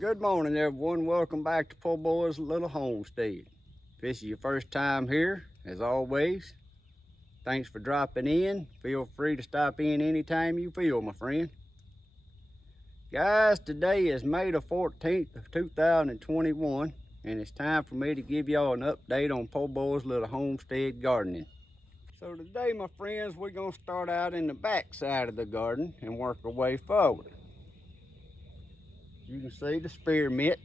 Good morning, everyone. Welcome back to Po Boy's Little Homestead. If this is your first time here, as always, thanks for dropping in. Feel free to stop in anytime you feel, my friend. Guys, today is May the 14th of 2021, and it's time for me to give y'all an update on Po Boy's Little Homestead gardening. So today, my friends, we're going to start out in the back side of the garden and work our way forward. You can see the spearmint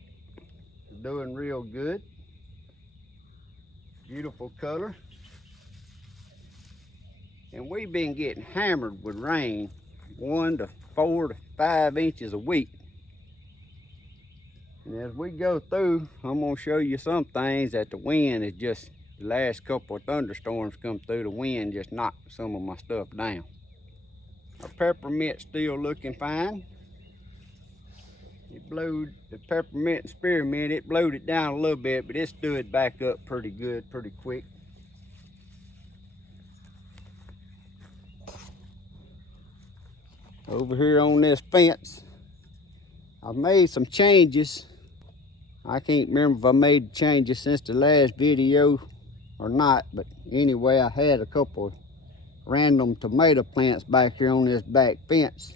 is doing real good. Beautiful color. And we've been getting hammered with rain 1 to 4 to 5 inches a week. And as we go through, I'm going to show you some things that the wind is just, the last couple of thunderstorms come through, the wind just knocked some of my stuff down. Our peppermint's still looking fine. It blowed the peppermint and spearmint, it blowed it down a little bit, but it stood back up pretty good, pretty quick. Over here on this fence, I've made some changes. I can't remember if I made changes since the last video or not, but anyway, I had a couple of random tomato plants back here on this back fence.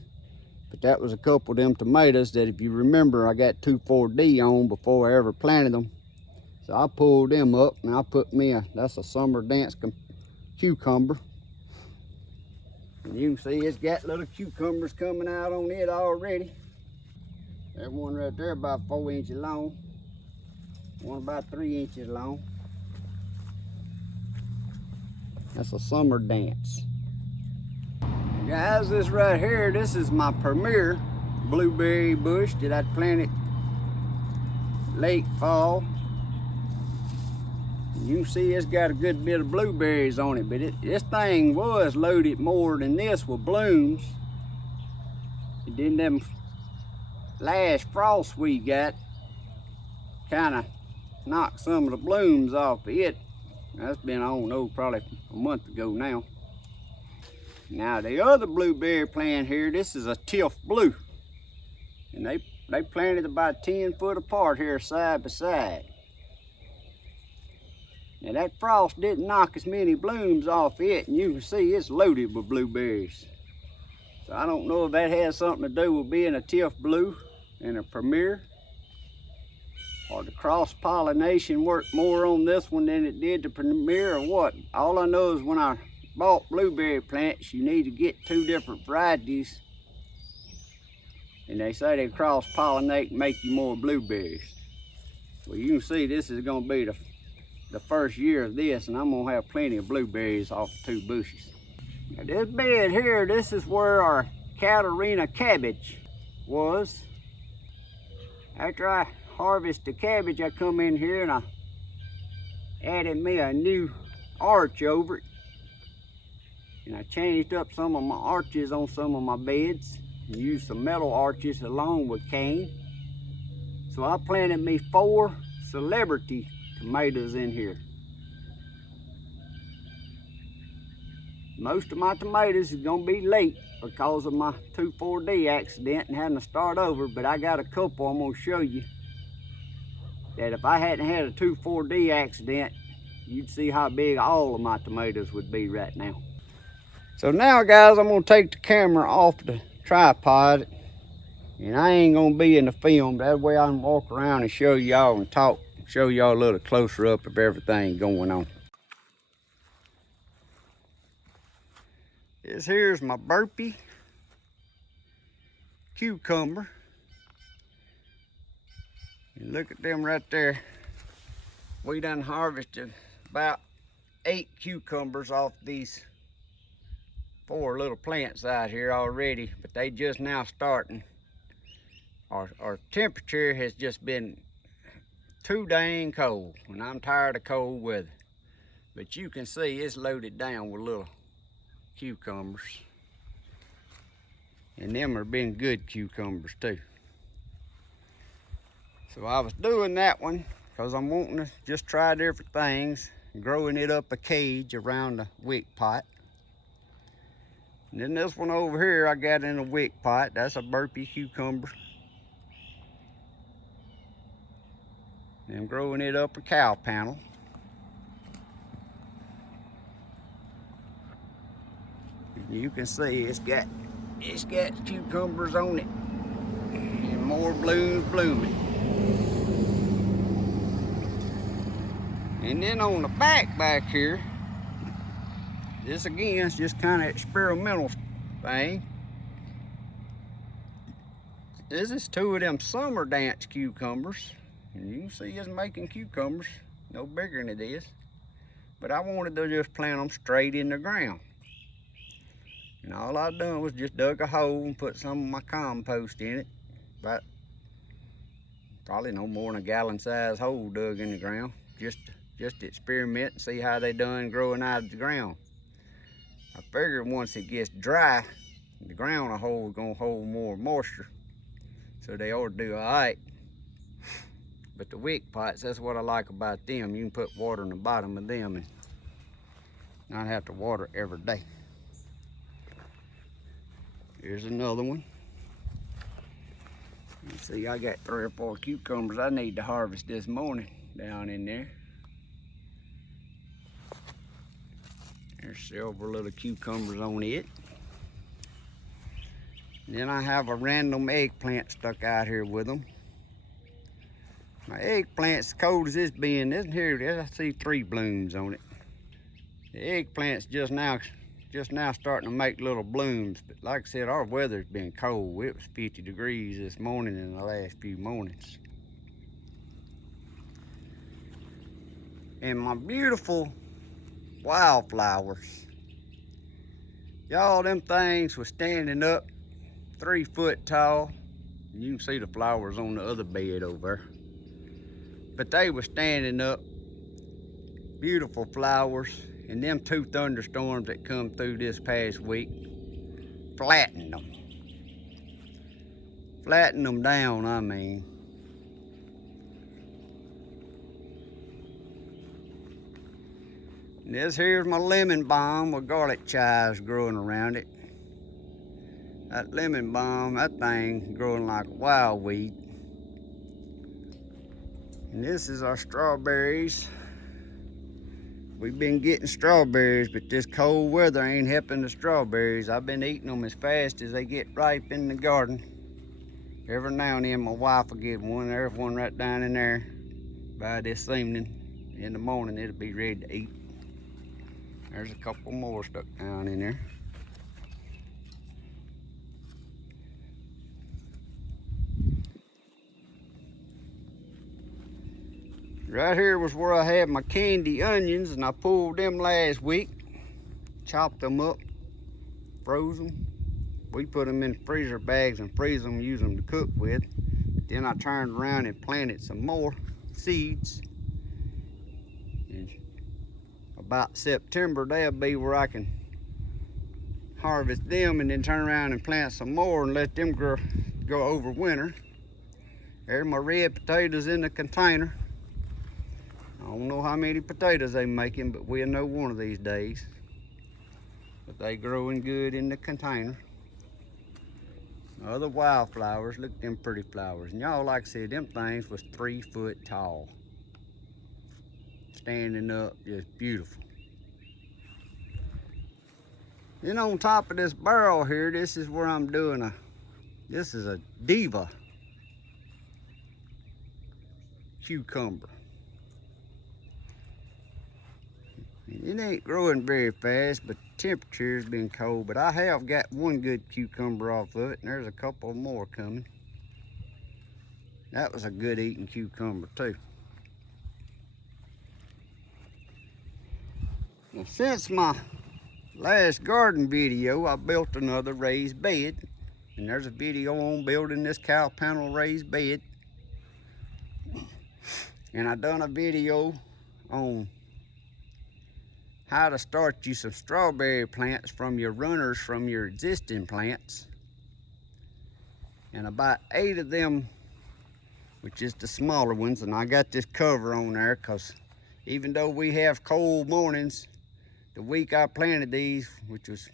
But that was a couple of them tomatoes that, if you remember, I got 2,4-D on before I ever planted them. So I pulled them up and I put me that's a summer dance cucumber. And you can see it's got little cucumbers coming out on it already. That one right there about 4 inches long. One about 3 inches long. That's a summer dance. Guys, this right here, this is my premier blueberry bush that I planted late fall. You can see it's got a good bit of blueberries on it, but this thing was loaded more than this with blooms. And then them last frost we got kind of knocked some of the blooms off of it. That's been, I don't know, probably a month ago now. Now the other blueberry plant here, this is a Tiff Blue. And they planted about 10 foot apart here side by side. Now that frost didn't knock as many blooms off it, and you can see it's loaded with blueberries. So I don't know if that has something to do with being a Tiff Blue and a premier, or the cross-pollination worked more on this one than it did the premier, or what. All I know is when I bought blueberry plants, you need to get 2 different varieties, and they say they cross-pollinate and make you more blueberries. Well, you can see this is going to be the first year of this, and I'm going to have plenty of blueberries off of 2 bushes. Now this bed here, this is where our Catarina cabbage was. After I harvest the cabbage, I come in here and I added me a new arch over it. And I changed up some of my arches on some of my beds and used some metal arches along with cane. So I planted me 4 celebrity tomatoes in here. Most of my tomatoes is gonna be late because of my 2,4-D accident and having to start over, but I got a couple I'm gonna show you that if I hadn't had a 2,4-D accident, you'd see how big all of my tomatoes would be right now. So now, guys, I'm gonna take the camera off the tripod, and I ain't gonna be in the film. That way I can walk around and show y'all and talk, show y'all a little closer up of everything going on. This here's my burpee cucumber. And look at them right there. We done harvested about 8 cucumbers off these 4 little plants out here already, but they just now starting. Our temperature has just been too dang cold, and I'm tired of cold weather. But you can see it's loaded down with little cucumbers. And them are been good cucumbers too. So I was doing that one because I'm wanting to just try different things, growing it up a cage around the wick pot. And then this one over here I got in a wick pot. That's a burpee cucumber. And I'm growing it up a cow panel. And you can see it's got cucumbers on it and more blooms blooming. And then on the back here, this again is just kind of experimental thing. This is 2 of them summer dance cucumbers. And you can see it's making cucumbers, no bigger than it is. But I wanted to just plant them straight in the ground. And all I done was just dug a hole and put some of my compost in it. About probably no more than a gallon size hole dug in the ground. Just to experiment and see how they done growing out of the ground. I figured once it gets dry, the ground is gonna hold more moisture. So they ought to do all right. But the wick pots, that's what I like about them. You can put water in the bottom of them and not have to water every day. Here's another one. You see, I got 3 or 4 cucumbers I need to harvest this morning down in there. There's several little cucumbers on it. And then I have a random eggplant stuck out here with them. My eggplant's as cold as this being, here I see 3 blooms on it. The eggplant's just now starting to make little blooms, but like I said, our weather's been cold. It was 50 degrees this morning in the last few mornings. And my beautiful wildflowers, y'all, them things was standing up 3 foot tall. You can see the flowers on the other bed over there, but they were standing up, beautiful flowers. And them 2 thunderstorms that come through this past week flattened them down, I mean. And this here's my lemon balm with garlic chives growing around it. That lemon balm, that thing growing like a wild weed. And this is our strawberries. We've been getting strawberries, but this cold weather ain't helping the strawberries. I've been eating them as fast as they get ripe in the garden. Every now and then my wife will get one. There's one right down in there. By this evening, in the morning, it'll be ready to eat. There's a couple more stuck down in there. Right here was where I had my candy onions, and I pulled them last week, chopped them up, froze them. We put them in freezer bags and freeze them, use them to cook with. Then I turned around and planted some more seeds. And about September, they'll be where I can harvest them and then turn around and plant some more and let them go over winter. There's my red potatoes in the container. I don't know how many potatoes they making, but we'll know one of these days. But they growing good in the container. Other wildflowers, look at them pretty flowers. And y'all, like I said, them things was 3 foot tall. Standing up, just beautiful. Then on top of this barrel here, this is where I'm doing this is a diva cucumber. It ain't growing very fast, but the temperature's been cold. But I have got one good cucumber off of it, and there's a couple more coming. That was a good eating cucumber too. Now, since my last garden video, I built another raised bed. And there's a video on building this cow panel raised bed. And I done a video on how to start you some strawberry plants from your runners from your existing plants. And about 8 of them, which is the smaller ones, and I got this cover on there because even though we have cold mornings, the week I planted these, which was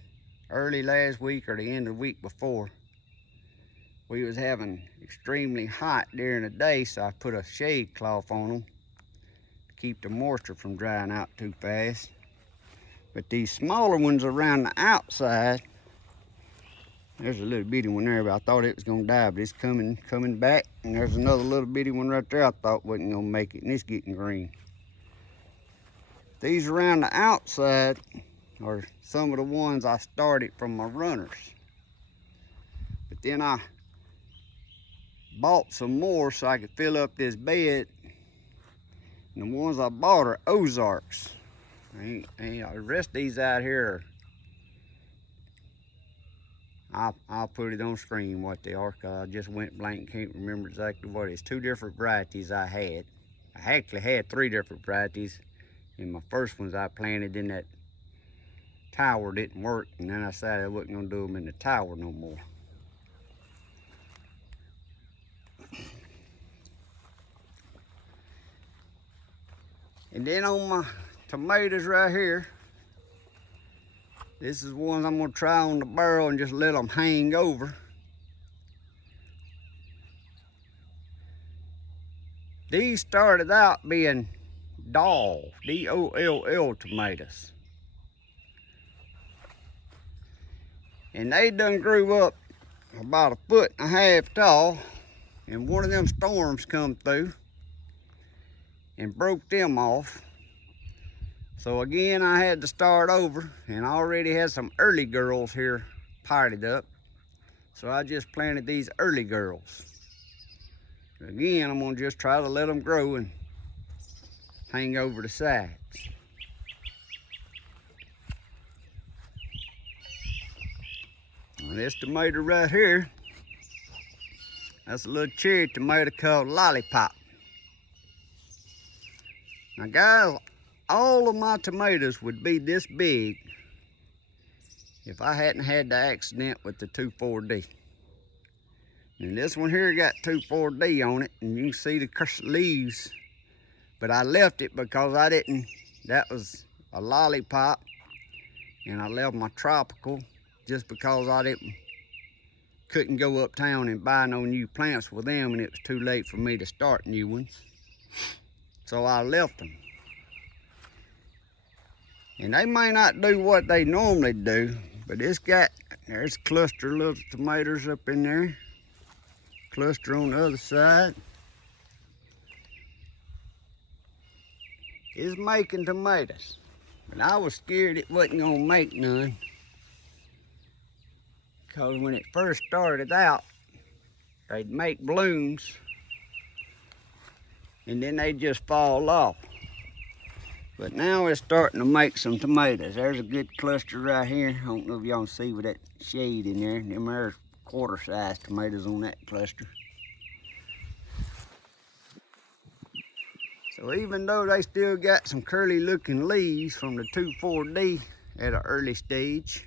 early last week or the end of the week before, we was having extremely hot during the day, so I put a shade cloth on them to keep the moisture from drying out too fast. But these smaller ones around the outside, there's a little bitty one there, but I thought it was gonna die, but it's coming back. And there's another little bitty one right there I thought wasn't gonna make it, and it's getting green. These around the outside are some of the ones I started from my runners. But then I bought some more so I could fill up this bed. And the ones I bought are Ozarks. The rest of these out here are, I'll put it on screen what they are, because I just went blank, can't remember exactly what it is. 2 different varieties I had. I actually had 3 different varieties. And my first ones I planted in that tower didn't work, and then I decided I wasn't gonna do them in the tower no more. And then on my tomatoes right here, this is ones I'm gonna try on the barrel and just let them hang over. These started out being Doll, D-O-L-L tomatoes. And they done grew up about 1.5 feet tall, and one of them storms come through and broke them off. So again, I had to start over, and I already had some early girls here potted up. So I just planted these early girls. Again, I'm gonna just try to let them grow and hang over the sides. And this tomato right here, that's a little cherry tomato called Lollipop. Now guys, all of my tomatoes would be this big if I hadn't had the accident with the 2,4-D. And this one here got 2,4-D on it, and you can see the leaves, but I left it because I didn't, that was a Lollipop, and I left my tropical just because I couldn't go uptown and buy no new plants with them, and it was too late for me to start new ones. So I left them. And they may not do what they normally do, but it's got, there's a cluster of little tomatoes up in there. Cluster on the other side. It's making tomatoes. But I was scared it wasn't gonna make none, because when it first started out, they'd make blooms and then they'd just fall off. But now it's starting to make some tomatoes. There's a good cluster right here. I don't know if y'all can see with that shade in there. Them there's quarter-sized tomatoes on that cluster. So even though they still got some curly looking leaves from the 2,4-D at an early stage,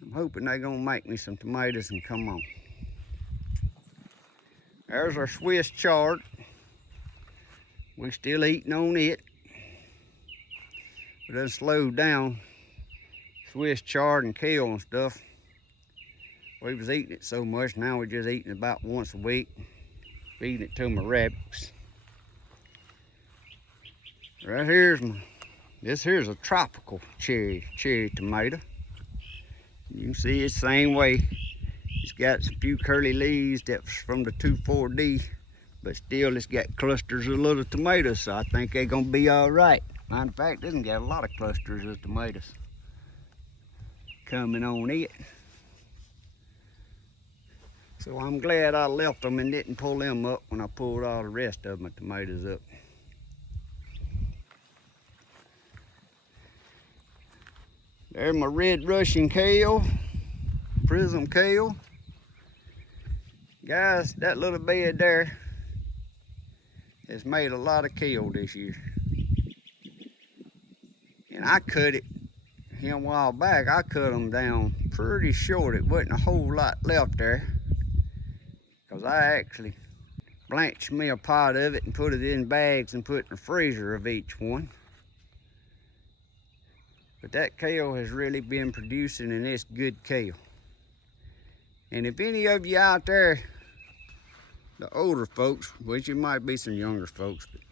I'm hoping they're gonna make me some tomatoes and come on. There's our Swiss chard. We're still eating on it. We done slowed down Swiss chard and kale and stuff. We was eating it so much, now we're just eating it about once a week. Feeding it to my rabbits. Right here's this here's a tropical cherry tomato. You can see it's the same way. It's got a few curly leaves that's from the 2,4-D, but still it's got clusters of little tomatoes, so I think they're gonna be all right. Matter of fact, it's got a lot of clusters of tomatoes coming on it. So I'm glad I left them and didn't pull them up when I pulled all the rest of my tomatoes up. There's my red Russian kale, prism kale. Guys, that little bed there has made a lot of kale this year. And I cut it here a while back. I cut them down pretty short. It wasn't a whole lot left there, because I actually blanched me a pot of it and put it in bags and put in the freezer of each one. But that kale has really been producing, and it's good kale. And if any of you out there, the older folks, which it might be some younger folks, but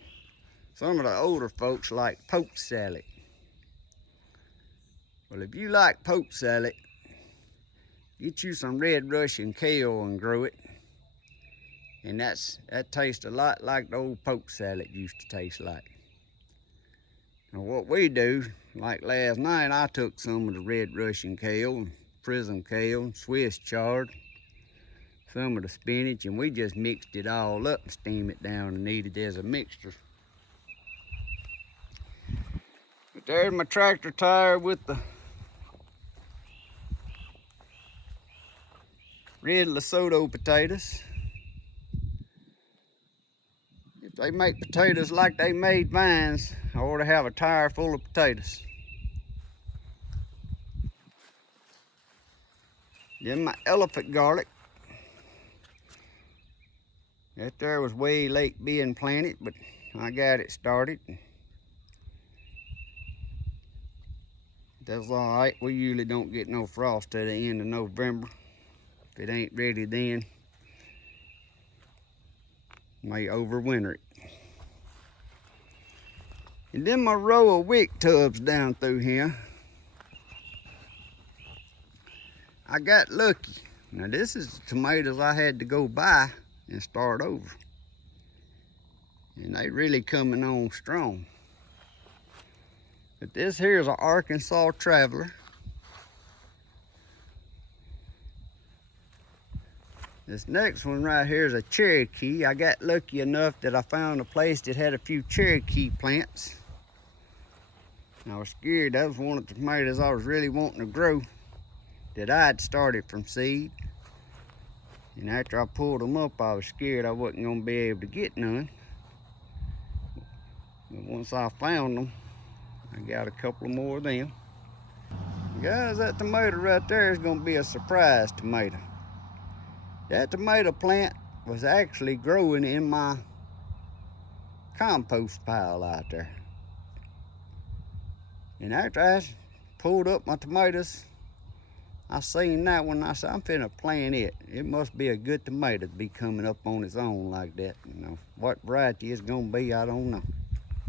some of the older folks like poke salad. Well, if you like poke salad, get you some red Russian kale and grow it. And that tastes a lot like the old poke salad used to taste like. Now what we do, like last night, I took some of the red Russian kale, and prism kale, and Swiss chard, some of the spinach, and we just mixed it all up and steamed it down and eat it as a mixture. But there's my tractor tire with the red Lesotho potatoes. If they make potatoes like they made vines, I ought to have a tire full of potatoes. Then my elephant garlic. That there was way late being planted, but I got it started. That's all right. We usually don't get no frost till the end of November. If it ain't ready then, may overwinter it. And then my row of wick tubs down through here. I got lucky. Now this is the tomatoes I had to go buy and start over. And they really coming on strong. But this here is an Arkansas Traveler. This next one right here is a Cherokee. I got lucky enough that I found a place that had a few Cherokee plants. And I was scared. That was one of the tomatoes I was really wanting to grow, that I had started from seed. And after I pulled them up, I was scared I wasn't going to be able to get none. But once I found them, I got a couple more of them. Guys, that tomato right there is going to be a surprise tomato. That tomato plant was actually growing in my compost pile out there. And after I pulled up my tomatoes, I seen that one, and I said, I'm finna plant it. It must be a good tomato to be coming up on its own like that. You know, what variety it's gonna be, I don't know.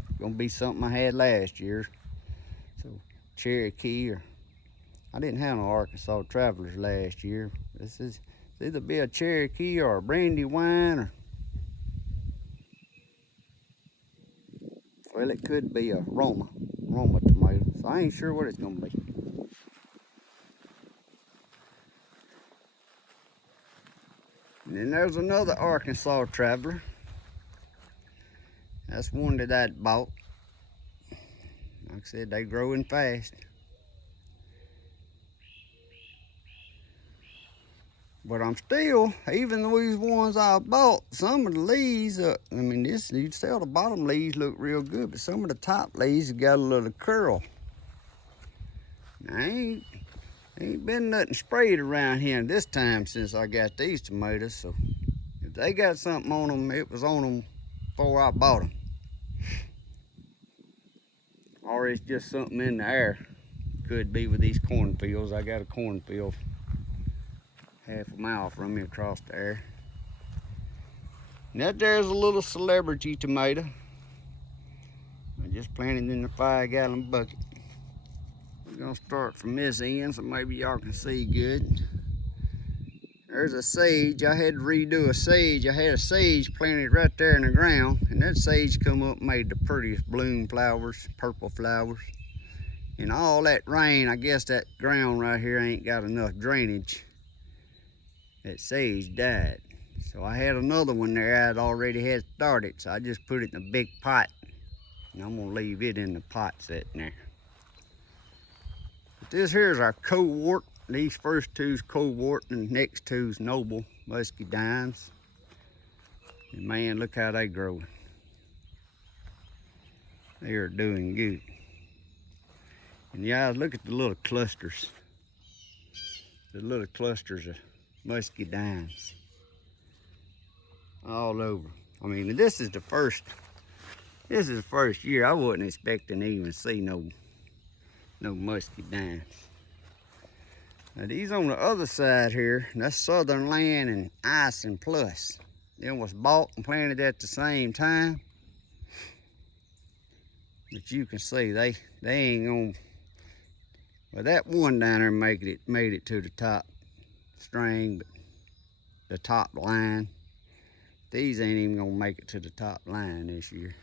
It's gonna be something I had last year. So Cherokee, or I didn't have no Arkansas Travelers last year. This is either be a Cherokee or a Brandywine, or well, it could be a Roma tomato. So I ain't sure what it's gonna be. And then there's another Arkansas Traveler. That's one that I'd bought. Like I said, they growing fast. But I'm still, even these ones I bought, some of the leaves, I mean, you can tell the bottom leaves look real good, but some of the top leaves have got a little curl. Now, ain't been nothing sprayed around here this time since I got these tomatoes, so if they got something on them, it was on them before I bought them. Or it's just something in the air. Could be with these cornfields. I got a cornfield half a mile from me across the air. And that there's a little celebrity tomato. I just planted in the 5-gallon bucket. We're gonna start from this end so maybe y'all can see good. There's a sage. I had to redo a sage. I had a sage planted right there in the ground, and that sage come up and made the prettiest bloom flowers, purple flowers. And all that rain, I guess that ground right here ain't got enough drainage. That sage died. So I had another one there I'd already had started, so I just put it in a big pot. And I'm gonna leave it in the pot sitting there. But This here's our cohort. These first two's cohort and next two's noble muscadines. And man, look how they growing. They are doing good. And guys, look at the little clusters. The little clusters of muscadines all over. I mean, this is the first year. I wasn't expecting to even see no muscadines. Now these on the other side here, that's Southern Land and Ice and Plus. Them was bought and planted at the same time. But you can see they ain't gonna. Well, that one down there made it to the top string, but the top line. These ain't even gonna make it to the top line this year.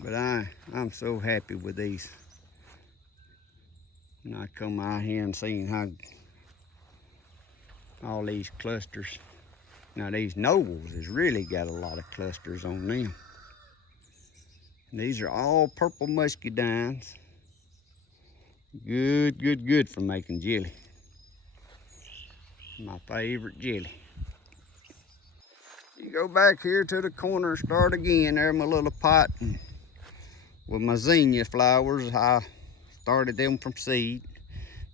But I'm so happy with these. And I come out here and seen how all these clusters. Now these nobles has really got a lot of clusters on them. And these are all purple muscadines. Good for making jelly. My favorite jelly. You go back here to the corner and start again. There my little pot with my zinnia flowers. I started them from seed.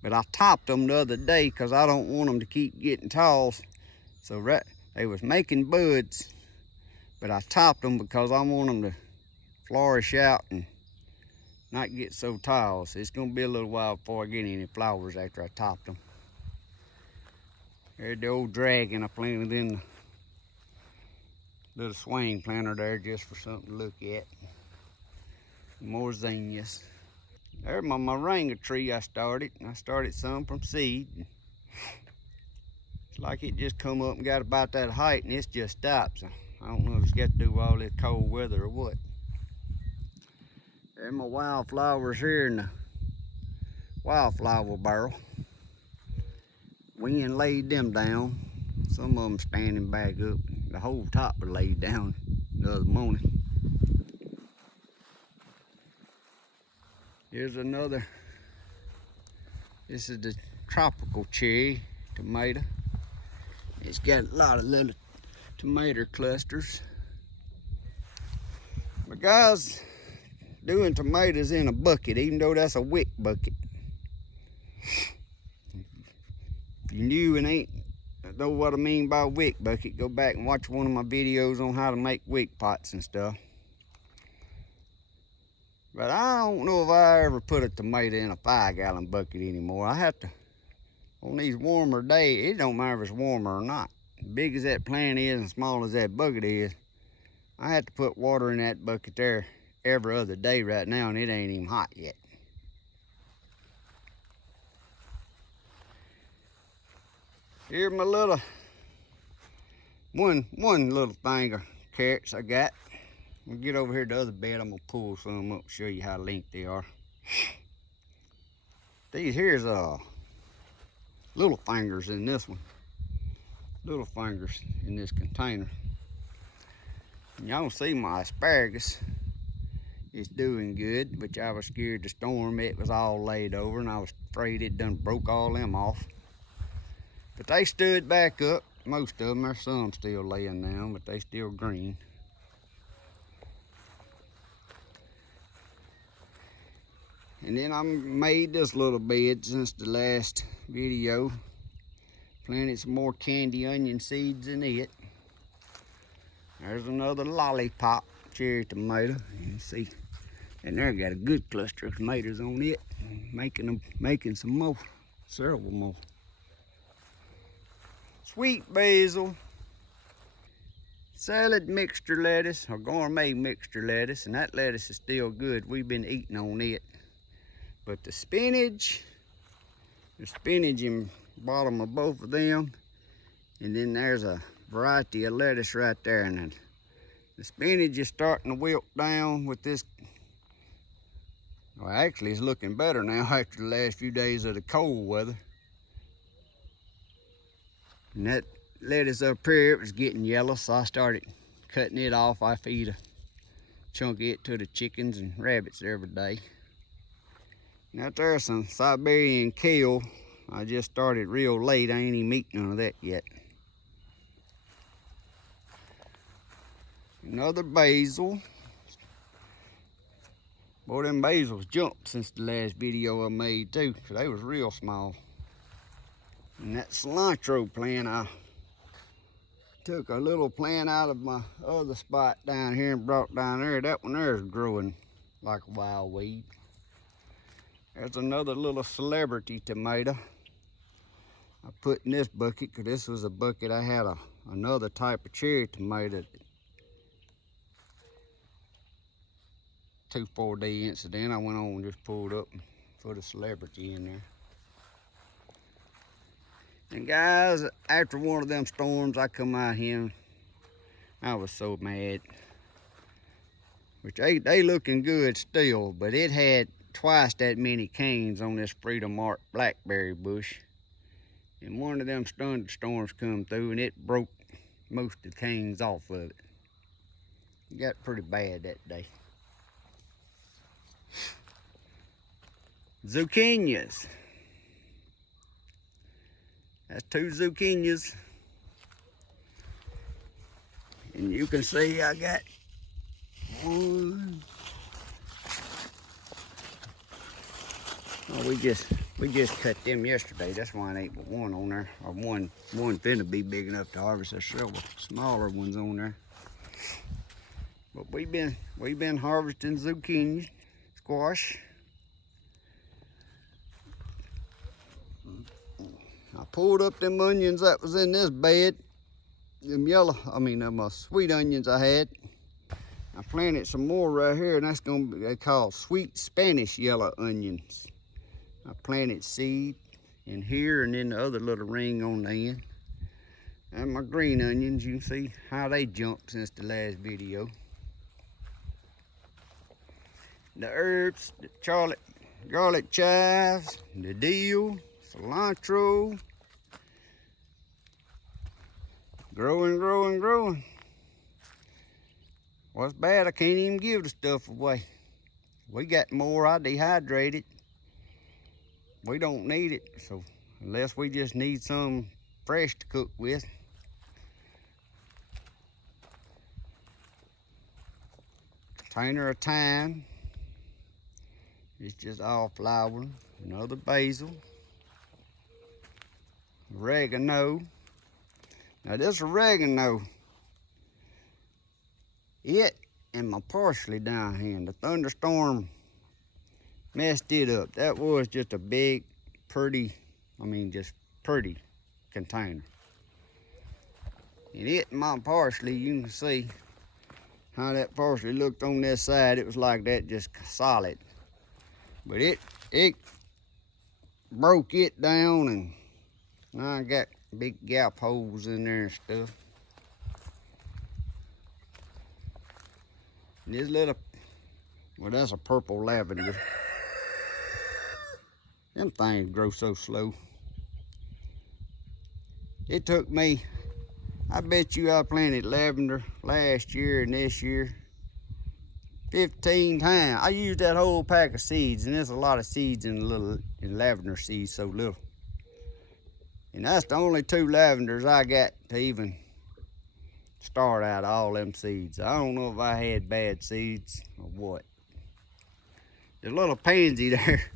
But I topped them the other day because I don't want them to keep getting tall. So they was making buds, but I topped them because I want them to flourish out and not get so tall. So it's gonna be a little while before I get any flowers after I topped them. There's the old dragon I planted in the little swing planter there just for something to look at. More zinnias. There's my moringa tree I started. I started some from seed. It's like it just come up and got about that height and it's just stopped. So I don't know if it's got to do with all this cold weather or what. There's my wildflowers here in the wildflower barrel. Wind laid them down. Some of them standing back up. The whole top was laid down the other morning. Here's another. This is the tropical cherry tomato. It's got a lot of little tomato clusters. But guys, doing tomatoes in a bucket, even though that's a wick bucket. If you new and ain't know what I mean by wick bucket, go back and watch one of my videos on how to make wick pots and stuff. But I don't know if I ever put a tomato in a 5-gallon bucket anymore. I have to, on these warmer days, it don't matter if it's warmer or not. Big as that plant is and small as that bucket is, I have to put water in that bucket there every other day right now, and it ain't even hot yet. Here's my little, one little thing of carrots I got. We'll get over here to the other bed. I'm gonna pull some up, show you how linked they are. These here's little fingers in this one. Little fingers in this container. Y'all see my asparagus. It's doing good, but I was scared the storm. It was all laid over, and I was afraid it done broke all them off. But they stood back up. Most of them, there's some still laying down, but they still green. And then I made this little bed since the last video. Planted some more candy onion seeds in it. There's another lollipop cherry tomato. You can see, and there got a good cluster of tomatoes on it. Making some more, several more. Sweet basil, salad mixture lettuce, or gourmet mixture lettuce, and that lettuce is still good. We've been eating on it. But the spinach in the bottom of both of them, and then there's a variety of lettuce right there, and the spinach is starting to wilt down with this. Well, actually it's looking better now after the last few days of the cold weather. And that lettuce up here, it was getting yellow, so I started cutting it off. I feed a chunk of it to the chickens and rabbits every day. Now there's some Siberian kale. I just started real late. I ain't even eaten none of that yet. Another basil. Boy, them basils jumped since the last video I made too, 'cause they was real small. And that cilantro plant, I took a little plant out of my other spot down here and brought down there. That one there is growing like a wild weed. There's another little celebrity tomato I put in this bucket, because this was a bucket I had another type of cherry tomato. 2-4-day incident. I went on and just pulled up and put a celebrity in there. And guys, after one of them storms, I come out here and I was so mad. Which they looking good still, but it had twice that many canes on this Freedom Mark blackberry bush. And one of them thunderstorms come through and it broke most of the canes off of it. It got pretty bad that day. Zucchinis. That's 2 zucchinis. And you can see I got 1. Oh, we just cut them yesterday. That's why I ain't but 1 on there. Or one finna be big enough to harvest. There's several smaller ones on there. But we've been harvesting zucchini, squash. I pulled up them onions that was in this bed. Them sweet onions I had. I planted some more right here, and that's gonna be, they call sweet Spanish yellow onions. I planted seed in here and then the other little ring on the end. And my green onions, you can see how they jumped since the last video. The herbs, the garlic chives, the dill, cilantro. Growing, growing, growing. What's bad, I can't even give the stuff away. We got more, I dehydrated. We don't need it, so unless we just need some fresh to cook with. Container of thyme. It's just all flowering. Another basil. Oregano. Now this oregano, it and my parsley down here, and the thunderstorm messed it up. That was just a big, pretty container. And it and my parsley, you can see how that parsley looked on this side. It was like that, just solid. But it broke it down, and now I got big gap holes in there and stuff. And this little, well, that's a purple lavender. Them things grow so slow. It took me, I bet you I planted lavender last year and this year 15 times. I used that whole pack of seeds, and there's a lot of seeds in lavender seeds, so little. And that's the only 2 lavenders I got to even start out all them seeds. I don't know if I had bad seeds or what. The little pansy there,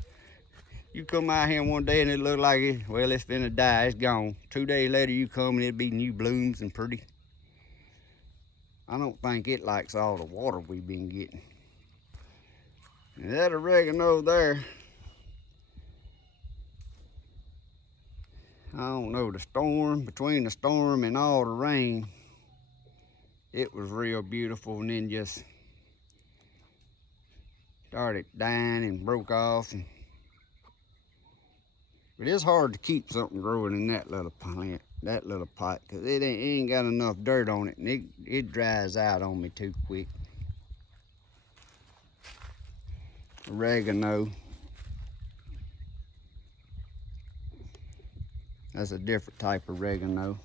you come out here one day and it look like it's finna die, it's gone. 2 days later you come and it'll be new blooms and pretty. I don't think it likes all the water we've been getting. And that oregano there, I don't know, between the storm and all the rain, it was real beautiful, and then just started dying and broke off. But it's hard to keep something growing in that little plant, that little pot, because it ain't got enough dirt on it, and it dries out on me too quick. Oregano. That's a different type of oregano.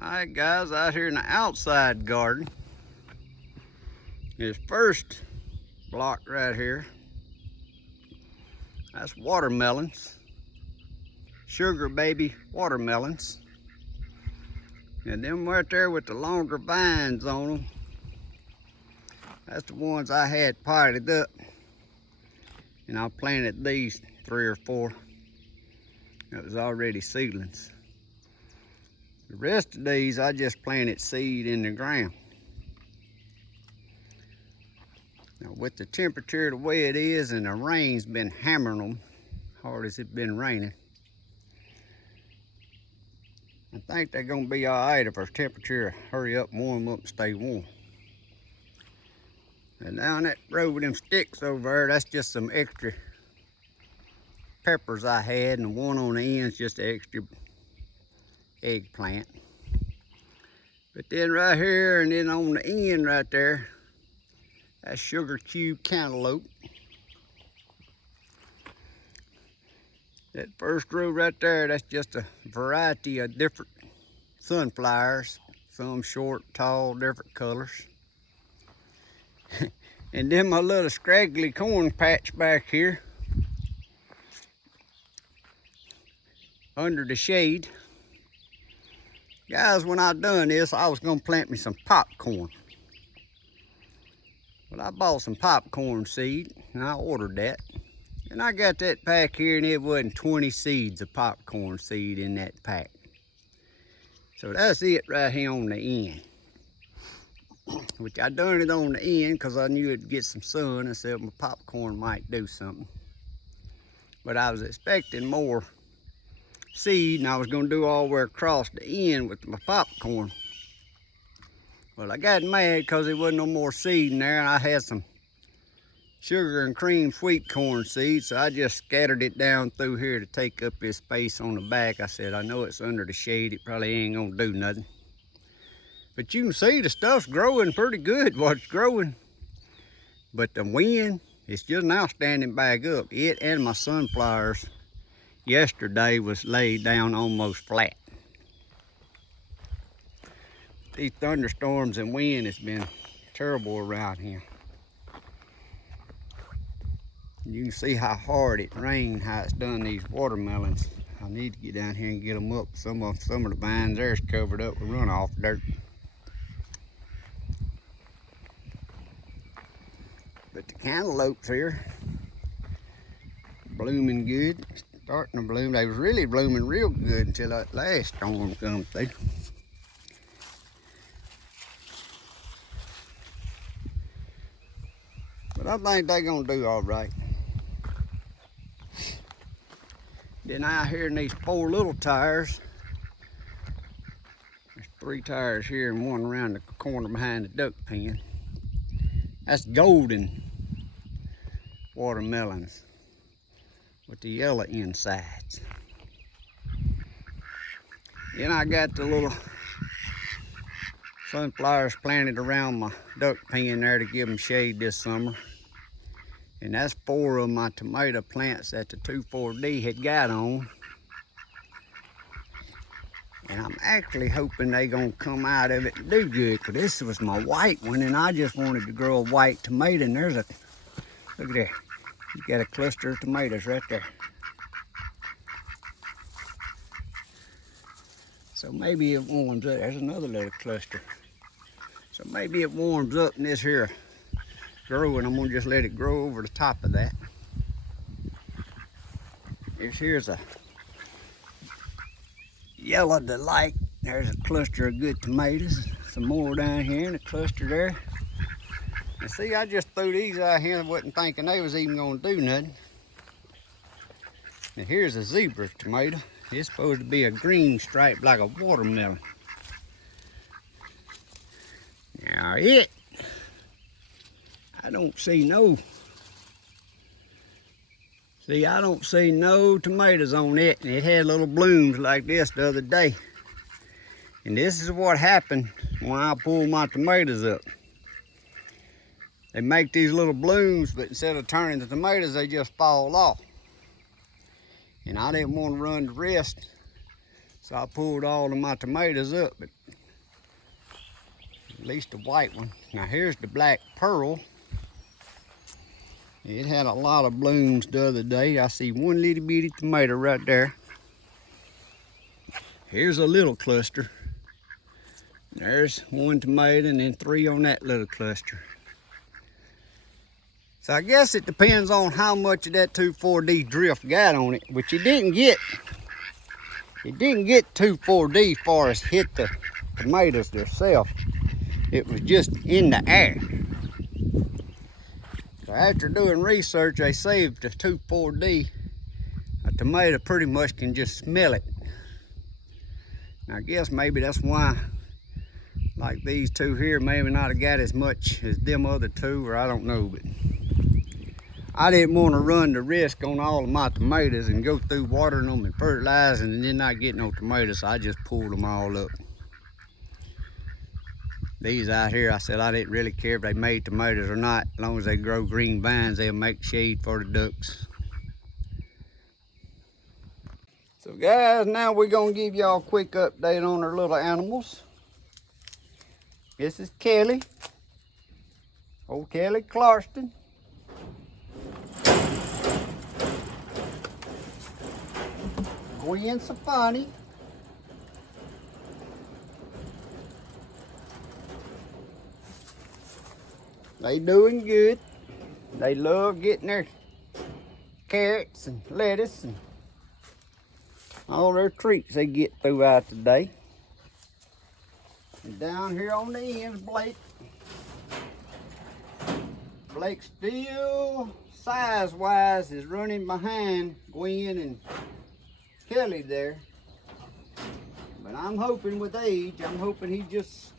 Alright guys, out here in the outside garden. This first block right here, that's watermelons. Sugar baby watermelons. And them right there with the longer vines on them, that's the ones I had potted up. And I planted these 3 or 4. That was already seedlings. The rest of these I just planted seed in the ground. Now with the temperature the way it is and the rain's been hammering them hard as it's been raining, I think they're gonna be all right if our temperature hurry up, warm up, and stay warm. And down that row with them sticks over there, that's just some extra peppers I had, and the one on the end is just an extra eggplant. But then right here and then on the end right there, that's sugar cube cantaloupe. That first row right there, that's just a variety of different sunflowers, some short, tall, different colors. And then my little scraggly corn patch back here under the shade. Guys, when I done this, I was gonna plant me some popcorn. But I bought some popcorn seed and I ordered that. And I got that pack here and it wasn't 20 seeds of popcorn seed in that pack. So that's it right here on the end. Which I done it on the end because I knew it'd get some sun and said my popcorn might do something. But I was expecting more seed and I was gonna do all the way across the end with my popcorn. Well, I got mad because there wasn't no more seed in there and I had some sugar and cream sweet corn seeds, so I just scattered it down through here to take up this space on the back. I said, I know it's under the shade, it probably ain't gonna do nothing. But you can see the stuff's growing pretty good, what's growing. But the wind, it's just now standing back up. It and my sunflowers yesterday was laid down almost flat. These thunderstorms and wind has been terrible around here. You can see how hard it rained, how it's done these watermelons. I need to get down here and get them up. Some of the vines there's covered up with runoff dirt. But the cantaloupes here, blooming good, starting to bloom. They was really blooming real good until that last storm come through. But I think they're gonna do all right. Then out here in these 4 little tires, there's 3 tires here and 1 around the corner behind the duck pen. That's golden watermelons with the yellow insides. Then I got the little sunflowers planted around my duck pen there to give them shade this summer. And that's 4 of my tomato plants that the 2,4-D had got on. And I'm actually hoping they gonna come out of it and do good, because this was my white one and I just wanted to grow a white tomato. And there's a, look at there, you got a cluster of tomatoes right there. So maybe it warms up. There's another little cluster. So maybe it warms up and this here grow, and I'm gonna just let it grow over the top of that. Here's a yellow delight. There's a cluster of good tomatoes. Some more down here and a cluster there. And see, I just threw these out here and wasn't thinking they was even gonna do nothing. And here's a zebra tomato. It's supposed to be a green stripe like a watermelon. Now I don't see no tomatoes on it, and it had little blooms like this the other day. And this is what happened when I pull my tomatoes up. They make these little blooms, but instead of turning the tomatoes, they just fall off. And I didn't want to run the risk, so I pulled all of my tomatoes up. But least the white one. Now here's the black pearl. It had a lot of blooms the other day. I see one little bitty tomato right there. Here's a little cluster. There's one tomato and then 3 on that little cluster. So I guess it depends on how much of that 2,4-D drift got on it, which it didn't get. It didn't get 2,4-D as far as hit the tomatoes themselves. It was just in the air. So after doing research, they say if the 2,4-D, a tomato pretty much can just smell it. And I guess maybe that's why, like these two here, maybe not have got as much as them other two, or I don't know. But I didn't want to run the risk on all of my tomatoes and go through watering them and fertilizing and then not get no tomatoes, so I just pulled them all up. These out here, I said I didn't really care if they made tomatoes or not. As long as they grow green vines, they'll make shade for the ducks. So guys, now we're gonna give y'all a quick update on our little animals. This is Kelly, old Kelly Clarkston. Gwen Safani. They doing good. They love getting their carrots and lettuce and all their treats they get throughout the day. And down here on the ends, Blake. Blake still, size-wise, is running behind Gwen and Kelly there. But I'm hoping with age, I'm hoping he's just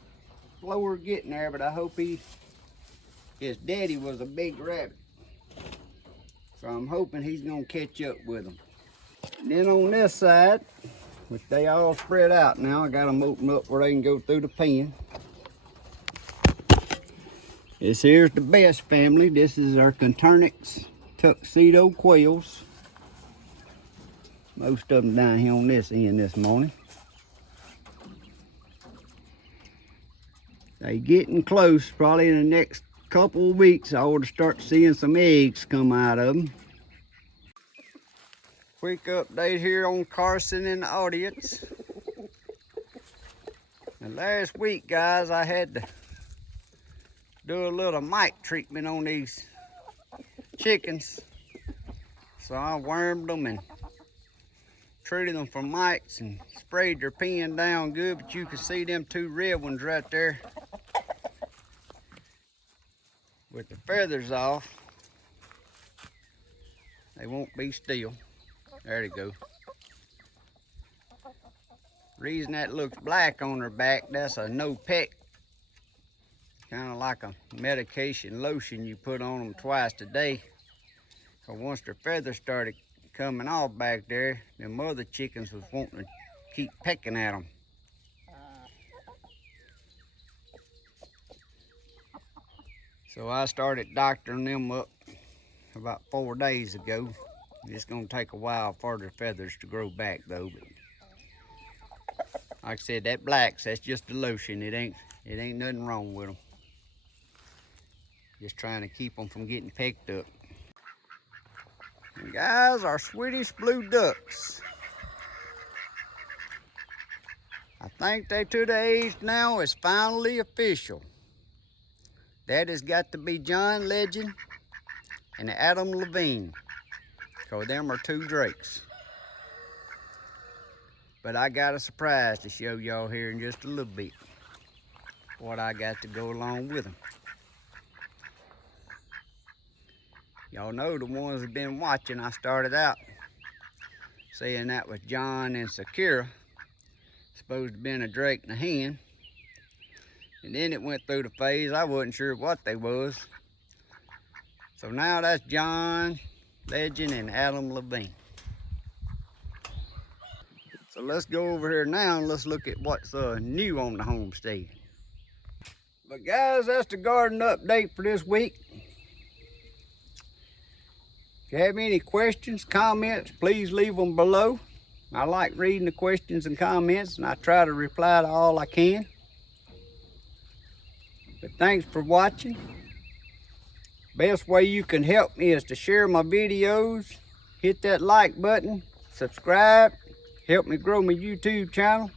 slower getting there, but I hope his daddy was a big rabbit. So I'm hoping he's gonna catch up with him. And then on this side, which they all spread out now, I got them open up where they can go through the pen. This here's the best family. This is our Conturnix tuxedo quails. Most of them down here on this end this morning. They getting close. Probably in the next couple of weeks, I ought to start seeing some eggs come out of them. Quick update here on Carson and the audience. And last week, guys, I had to do a little mite treatment on these chickens. So I wormed them and treated them for mites and sprayed their pen down good, but you can see them 2 red ones right there with the feathers off. They won't be still. There they go. Reason that looks black on their back, that's a no-pec. Kind of like a medication lotion you put on them twice a day. So once their feathers started coming off back there, them other chickens was wanting to keep pecking at them. So I started doctoring them up about 4 days ago. It's gonna take a while for their feathers to grow back though. But like I said, that blacks, that's just a lotion. It ain't nothing wrong with them. Just trying to keep them from getting pecked up. And guys, our Swedish blue ducks. I think they to the age now is finally official. That has got to be John Legend and Adam Levine. So them are 2 drakes. But I got a surprise to show y'all here in just a little bit. What I got to go along with them. Y'all know the ones who've been watching, I started out saying that was John and Sakura. Supposed to have been a drake and a hen. And then it went through the phase, I wasn't sure what they was. So now that's John Legend and Adam Levine. So let's go over here now and let's look at what's new on the homestead. But guys, that's the garden update for this week. If you have any questions, comments, please leave them below. I like reading the questions and comments, and I try to reply to all I can. But thanks for watching. Best way you can help me is to share my videos, hit that like button, subscribe, help me grow my YouTube channel.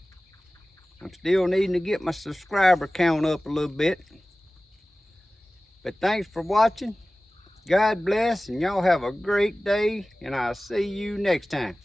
I'm still needing to get my subscriber count up a little bit. But thanks for watching. God bless, and y'all have a great day, and I'll see you next time.